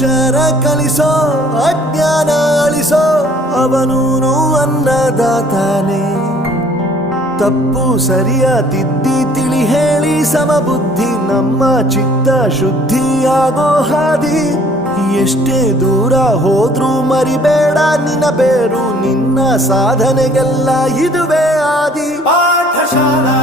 ಅಕ್ಷರ ಕಲಿಸೋ ಅಜ್ಞಾನ ಅಳಿಸೋ ಅವನೂನು ಅನ್ನದಾತಾನೆ. ತಪ್ಪು ಸರಿಯ ತಿದ್ದಿ ತಿಳಿ ಹೇಳಿ ಸಮಬುದ್ಧಿ ನಮ್ಮ ಚಿತ್ತ ಶುದ್ಧಿಯಾಗೋ ಹಾದಿ. ಎಷ್ಟೇ ದೂರ ಹೋದ್ರೂ ಮರಿಬೇಡ ನಿನ್ನ ಬೇರು, ನಿನ್ನ ಸಾಧನೆಗೆಲ್ಲ ಇದುವೇ ಆದಿ. ಪಾಠಶಾಲಾ